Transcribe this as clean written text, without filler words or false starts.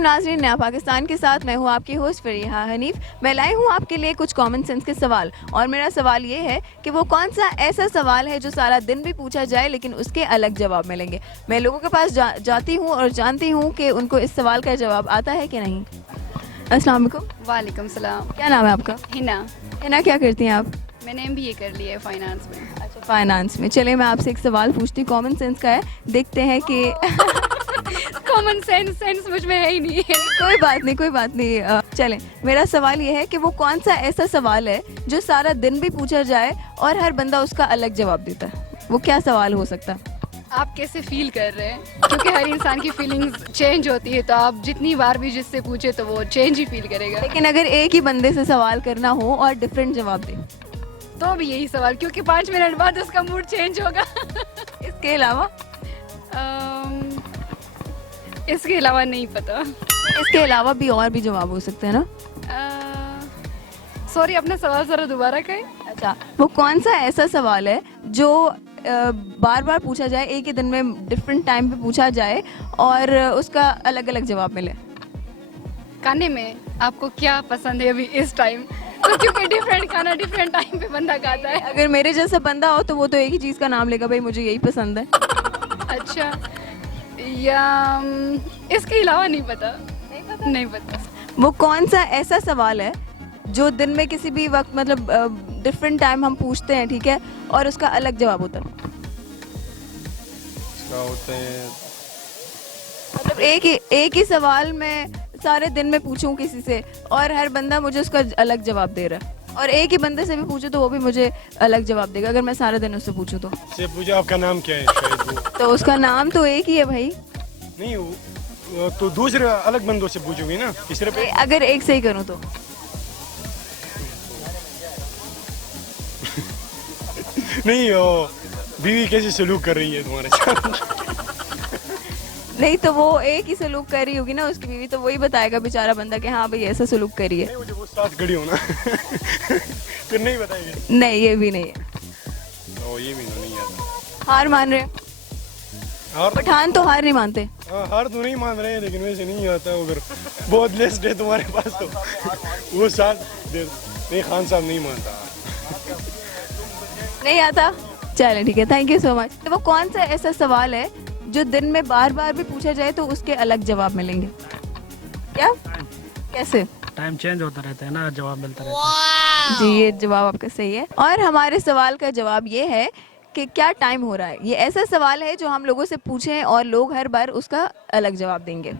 वालेकुम नाज़रीन, नया पाकिस्तान के साथ मैं हूँ आपकी होस्ट फरीहा हनीफ। मैं लाई हूँ आपके लिए कुछ कॉमन सेंस के सवाल, और मेरा सवाल ये है कि वो कौन सा ऐसा सवाल है जो सारा दिन भी पूछा जाए लेकिन उसके अलग जवाब मिलेंगे। मैं लोगों के पास जाती हूँ और जानती हूँ कि उनको इस सवाल का जवाब आता है कि नहीं। अस्सलाम वालेकुम। वालेकुम सलाम। क्या नाम है आपका? हिना। हिना, क्या करती हैं आप? मैंने MBA कर लिया है फाइनेंस में। अच्छा, फाइनेंस में। चलिए मैं आपसे एक सवाल पूछती हूँ, कॉमन सेंस का है, देखते हैं कि कॉमन सेंस मुझ में है ही नहीं है। कोई बात नहीं, कोई बात नहीं। चलें, मेरा सवाल ये है कि वो कौन सा ऐसा सवाल है जो सारा दिन भी पूछा जाए और हर बंदा उसका अलग जवाब देता है। वो क्या सवाल हो सकता है? आप कैसे फील कर रहे हैं, क्योंकि हर इंसान की फीलिंग्स चेंज होती है, तो आप जितनी बार भी जिससे पूछे तो वो चेंज ही फील करेगा। लेकिन अगर एक ही बंदे से सवाल करना हो और डिफरेंट जवाब दे तो भी यही सवाल, क्योंकि 5 मिनट बाद उसका मूड चेंज होगा। इसके अलावा? इसके अलावा नहीं पता। इसके अलावा भी और भी जवाब हो सकते हैं ना। सॉरी, अपना सवाल ज़रा दोबारा करें। अच्छा, वो कौन सा ऐसा सवाल है जो बार बार पूछा जाए, एक ही दिन में डिफरेंट टाइम पे पूछा जाए और उसका अलग अलग जवाब मिले। खाने में आपको क्या पसंद है अभी इस टाइम? तो क्योंकि डिफरेंट खाना डिफरेंट टाइम पे बंदा खाता है। अगर मेरे जैसा बंदा हो तो वो तो एक ही चीज़ का नाम लेगा, भाई मुझे यही पसंद है। अच्छा, या इसके अलावा नहीं पता। नहीं पता। वो कौन सा ऐसा सवाल है जो दिन में किसी भी वक्त, मतलब डिफरेंट टाइम हम पूछते हैं, ठीक है, और उसका अलग जवाब होता है। क्या होते हैं? मतलब एक ही सवाल मैं सारे दिन में पूछूं किसी से और हर बंदा मुझे उसका अलग जवाब दे रहा है, और एक ही बंदे से भी पूछूं तो वो भी मुझे अलग जवाब देगा अगर मैं सारे दिन उससे पूछूं तो। से पूछा आपका नाम क्या है, शायद वो तो उसका नाम तो एक ही है भाई। नहीं वो तो दूसरे अलग बंदों से पूछूंगी ना, तीसरे पे। अगर एक से ही करूं तो नहीं, वो बीवी कैसे सलूक कर रही है तुम्हारे साथ? नहीं, तो वो एक ही सलूक कर रही होगी ना उसकी बीवी, तो वही बताएगा बेचारा बंदा कि हाँ भाई ऐसा सलूक करी है। नहीं, मुझे वो साथ खड़ी हो ना। फिर नहीं बताएगी। नहीं, ये भी नहीं है। ओ, ये भी नहीं आता। हार मान रहे हैं? हार पठान तो हार नहीं मानते। हाँ, हार तो नहीं मान रहे हैं, लेकिन वैसे नहीं आता। अगर बहुत लिस्ट है तुम्हारे पास तो वो साथ दे। नहीं, खान साहब नहीं मानता। नहीं आता? चलें ठीक है, थैंक यू सो मच। तो वो कौन सा ऐसा सवाल है जो दिन में बार बार भी पूछा जाए तो उसके अलग जवाब मिलेंगे? क्या? कैसे? टाइम चेंज होता रहता है ना, जवाब मिलता रहता है। जी, ये जवाब आपका सही है। और हमारे सवाल का जवाब ये है कि क्या टाइम हो रहा है। ये ऐसा सवाल है जो हम लोगों से पूछें और लोग हर बार उसका अलग जवाब देंगे।